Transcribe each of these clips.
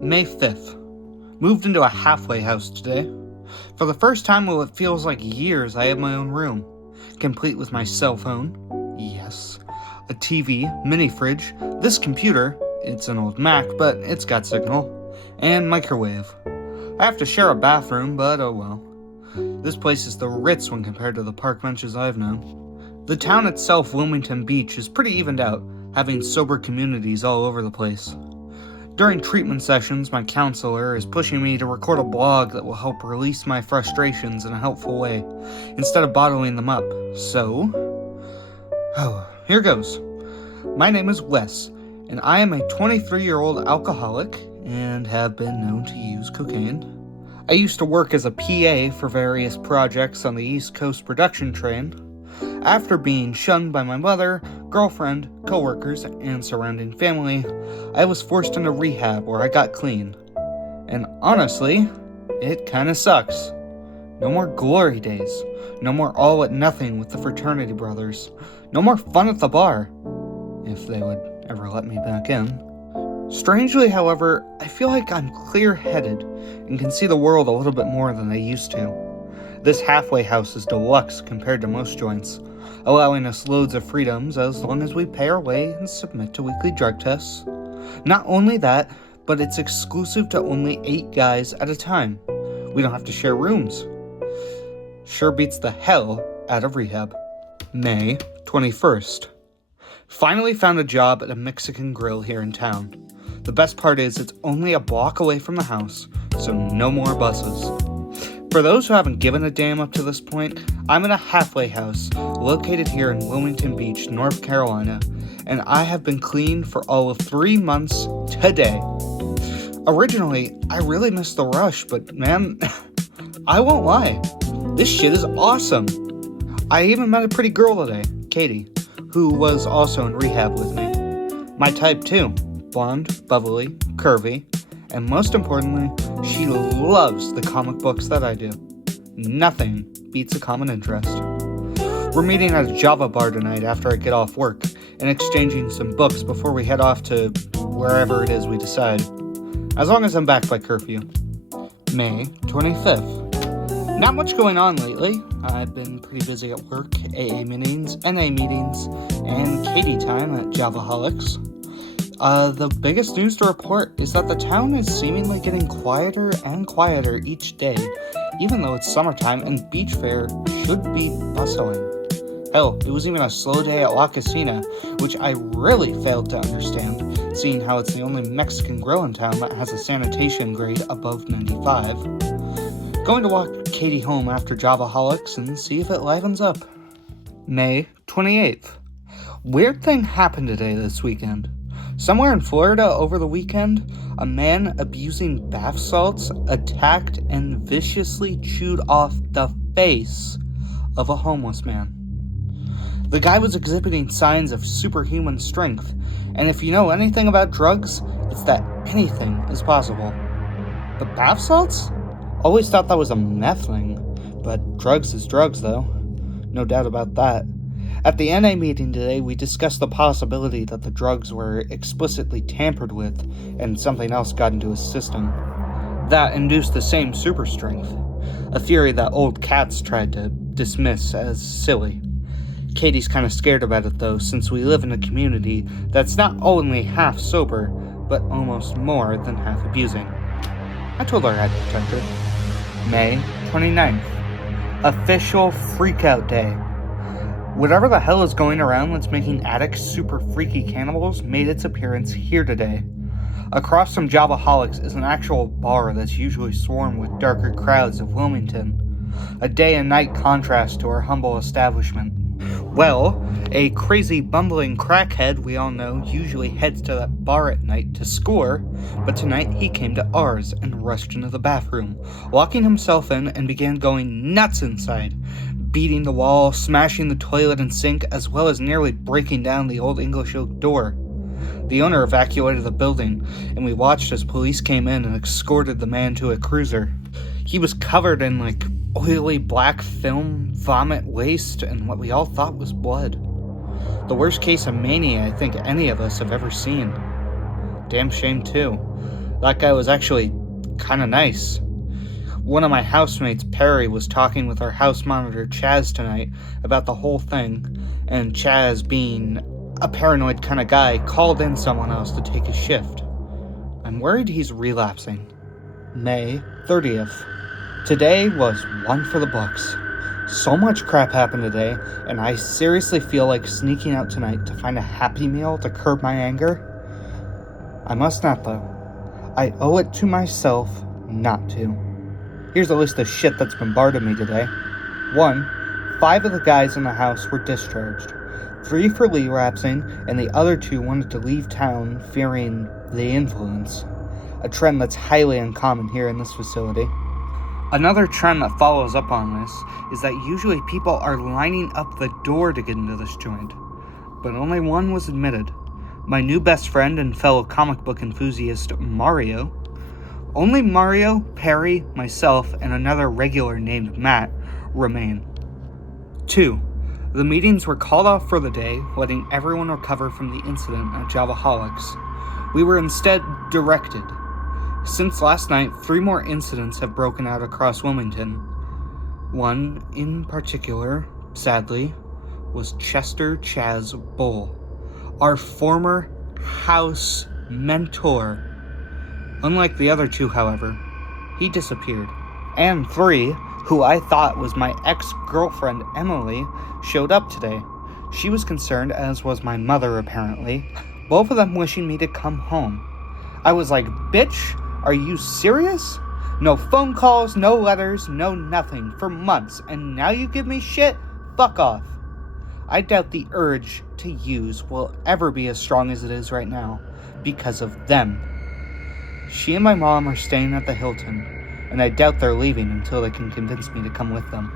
May 5th. Moved into a halfway house today. For the first time in what feels like years, I have my own room. Complete with my cell phone. Yes. A TV, mini fridge, this computer, it's an old Mac, but it's got signal, and microwave. I have to share a bathroom, but oh well. This place is the Ritz when compared to the park benches I've known. The town itself, Wilmington Beach, is pretty evened out, having sober communities all over the place. During treatment sessions, my counselor is pushing me to record a blog that will help release my frustrations in a helpful way, instead of bottling them up. So, here goes. My name is Wes, and I am a 23-year-old alcoholic and have been known to use cocaine. I used to work as a PA for various projects on the East Coast production train. After being shunned by my mother, girlfriend, coworkers, and surrounding family, I was forced into rehab where I got clean. And honestly, it kinda sucks. No more glory days. No more all at nothing with the fraternity brothers. No more fun at the bar. If they would ever let me back in. Strangely, however, I feel like I'm clear-headed and can see the world a little bit more than I used to. This halfway house is deluxe compared to most joints, allowing us loads of freedoms as long as we pay our way and submit to weekly drug tests. Not only that, but it's exclusive to only 8 guys at a time. We don't have to share rooms. Sure beats the hell out of rehab. May 21st. Finally found a job at a Mexican grill here in town. The best part is it's only a block away from the house, so no more buses. For those who haven't given a damn up to this point, I'm in a halfway house located here in Wilmington Beach, North Carolina, and I have been clean for all of 3 months today. Originally, I really missed the rush, but man, I won't lie, this shit is awesome. I even met a pretty girl today, Katie, who was also in rehab with me. My type too, blonde, bubbly, curvy, and most importantly, she loves the comic books that I do. Nothing beats a common interest. We're meeting at a Java bar tonight after I get off work and exchanging some books before we head off to wherever it is we decide. As long as I'm back by curfew. May 25th. Not much going on lately. I've been pretty busy at work, AA meetings, NA meetings, and Katie time at Javaholics. The biggest news to report is that the town is seemingly getting quieter and quieter each day, even though it's summertime and beach fair should be bustling. Hell, it was even a slow day at La Casina, which I really failed to understand, seeing how it's the only Mexican grill in town that has a sanitation grade above 95. Going to walk Katie home after Javaholics and see if it livens up. May 28th. Weird thing happened today this weekend. Somewhere in Florida over the weekend, a man abusing bath salts attacked and viciously chewed off the face of a homeless man. The guy was exhibiting signs of superhuman strength, and if you know anything about drugs, it's that anything is possible. But bath salts? Always thought that was a meth thing, but drugs is drugs though. No doubt about that. At the NA meeting today, we discussed the possibility that the drugs were explicitly tampered with and something else got into his system. That induced the same super strength, a theory that old cats tried to dismiss as silly. Katie's kind of scared about it though, since we live in a community that's not only half sober, but almost more than half abusing. I told her I'd protect her. May 29th. Official Freakout Day. Whatever the hell is going around that's making addicts super freaky cannibals made its appearance here today. Across from Javaholics is an actual bar that's usually swarmed with darker crowds of Wilmington. A day and night contrast to our humble establishment. Well, a crazy bumbling crackhead we all know usually heads to that bar at night to score, but tonight he came to ours and rushed into the bathroom, locking himself in and began going nuts inside, beating the wall, smashing the toilet and sink, as well as nearly breaking down the old English oak door. The owner evacuated the building, and we watched as police came in and escorted the man to a cruiser. He was covered in, oily black film, vomit, waste, and what we all thought was blood. The worst case of mania I think any of us have ever seen. Damn shame, too. That guy was actually kinda nice. One of my housemates, Perry, was talking with our house monitor, Chaz, tonight about the whole thing, and Chaz, being a paranoid kind of guy, called in someone else to take his shift. I'm worried he's relapsing. May 30th. Today was one for the books. So much crap happened today, and I seriously feel like sneaking out tonight to find a Happy Meal to curb my anger. I must not, though. I owe it to myself not to. Here's a list of shit that's bombarded me today. 1. 5 of the guys in the house were discharged. 3 for relapsing, and the other 2 wanted to leave town fearing the influence. A trend that's highly uncommon here in this facility. Another trend that follows up on this is that usually people are lining up the door to get into this joint, but only one was admitted. My new best friend and fellow comic book enthusiast, Mario. Only Mario, Perry, myself, and another regular named Matt remain. 2. The meetings were called off for the day, letting everyone recover from the incident at Javaholics. We were instead directed. Since last night, 3 more incidents have broken out across Wilmington. One in particular, sadly, was Chester Chaz Bull, our former house mentor. Unlike the other 2, however, he disappeared. And 3, who I thought was my ex-girlfriend Emily, showed up today. She was concerned, as was my mother apparently, both of them wishing me to come home. I was like, bitch, are you serious? No phone calls, no letters, no nothing for months, and now you give me shit? Fuck off. I doubt the urge to use will ever be as strong as it is right now, because of them. She and my mom are staying at the Hilton, and I doubt they're leaving until they can convince me to come with them.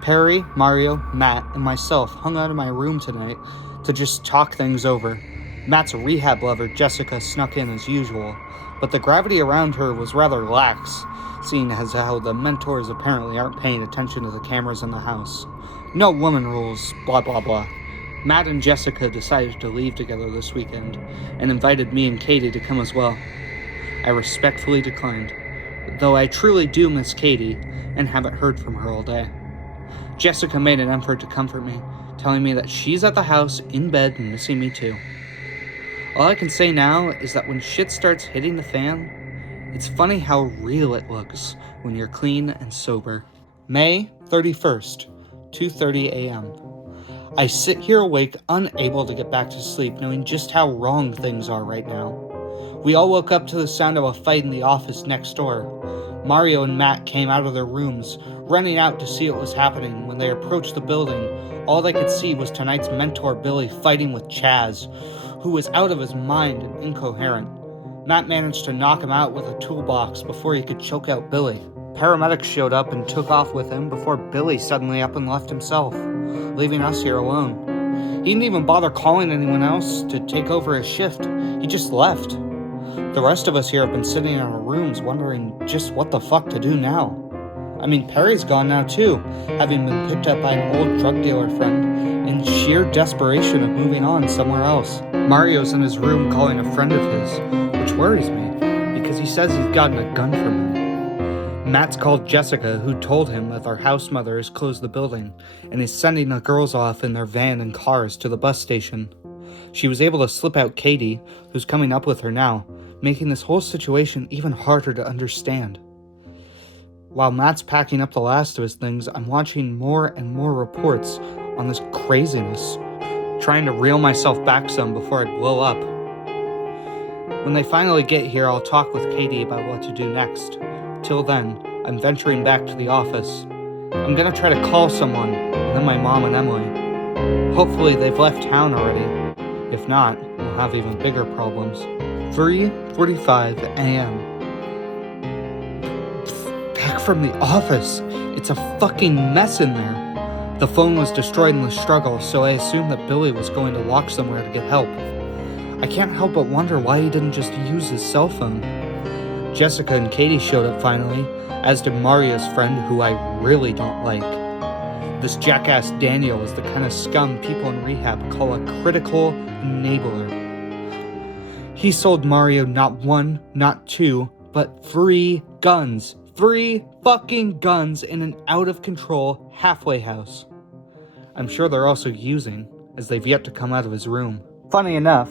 Perry, Mario, Matt, and myself hung out in my room tonight to just talk things over. Matt's rehab lover, Jessica, snuck in as usual, but the gravity around her was rather lax, seeing as how the mentors apparently aren't paying attention to the cameras in the house. No woman rules, blah blah blah. Matt and Jessica decided to leave together this weekend, and invited me and Katie to come as well. I respectfully declined, though I truly do miss Katie, and haven't heard from her all day. Jessica made an effort to comfort me, telling me that she's at the house, in bed, missing me too. All I can say now is that when shit starts hitting the fan, it's funny how real it looks when you're clean and sober. May 31st, 2:30 a.m. I sit here awake, unable to get back to sleep, knowing just how wrong things are right now. We all woke up to the sound of a fight in the office next door. Mario and Matt came out of their rooms, running out to see what was happening. When they approached the building, all they could see was tonight's mentor Billy fighting with Chaz, who was out of his mind and incoherent. Matt managed to knock him out with a toolbox before he could choke out Billy. Paramedics showed up and took off with him before Billy suddenly up and left himself, leaving us here alone. He didn't even bother calling anyone else to take over his shift. He just left. The rest of us here have been sitting in our rooms wondering just what the fuck to do now. I mean, Perry's gone now too, having been picked up by an old drug dealer friend in sheer desperation of moving on somewhere else. Mario's in his room calling a friend of his, which worries me, because he says he's gotten a gun from him. Matt's called Jessica, who told him that our house mother has closed the building, and is sending the girls off in their van and cars to the bus station. She was able to slip out Katie, who's coming up with her now, making this whole situation even harder to understand. While Matt's packing up the last of his things, I'm watching more and more reports on this craziness, trying to reel myself back some before I blow up. When they finally get here, I'll talk with Katie about what to do next. Till then, I'm venturing back to the office. I'm gonna try to call someone, and then my mom and Emily. Hopefully they've left town already. If not, we'll have even bigger problems. 3:45 a.m. Back from the office. It's a fucking mess in there. The phone was destroyed in the struggle, so I assumed that Billy was going to walk somewhere to get help. I can't help but wonder why he didn't just use his cell phone. Jessica and Katie showed up finally, as did Mario's friend, who I really don't like. This jackass Daniel is the kind of scum people in rehab call a critical enabler. He sold Mario not 1, not 2, but 3 guns. 3 fucking guns in an out-of-control halfway house. I'm sure they're also using, as they've yet to come out of his room. Funny enough,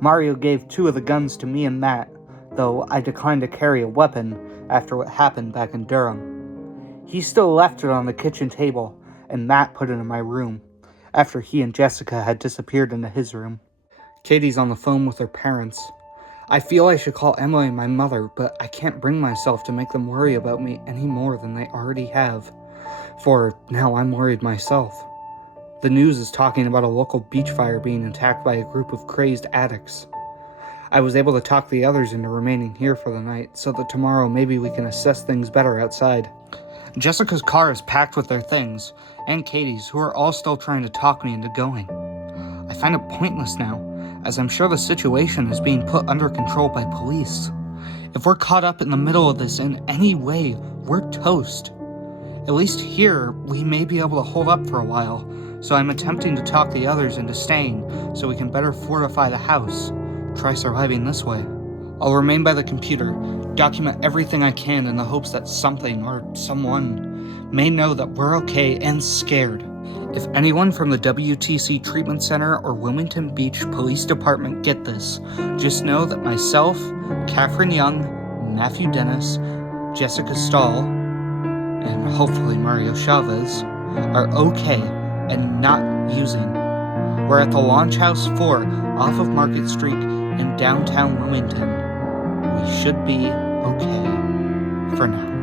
Mario gave 2 of the guns to me and Matt, though I declined to carry a weapon after what happened back in Durham. He still left it on the kitchen table, and Matt put it in my room, after he and Jessica had disappeared into his room. Katie's on the phone with her parents. I feel I should call Emily and my mother, but I can't bring myself to make them worry about me any more than they already have. For now I'm worried myself. The news is talking about a local beach fire being attacked by a group of crazed addicts. I was able to talk the others into remaining here for the night, so that tomorrow maybe we can assess things better outside. Jessica's car is packed with their things, and Katie's, who are all still trying to talk me into going. I find it pointless now, as I'm sure the situation is being put under control by police. If we're caught up in the middle of this in any way, we're toast. At least here, we may be able to hold up for a while, so I'm attempting to talk the others into staying so we can better fortify the house. Try surviving this way. I'll remain by the computer, document everything I can in the hopes that something or someone may know that we're okay and scared. If anyone from the WTC Treatment Center or Wilmington Beach Police Department get this, just know that myself, Catherine Young, Matthew Dennis, Jessica Stahl, and hopefully Mario Chavez, are okay and not using. We're at the Launch House 4 off of Market Street in downtown Wilmington. We should be okay for now.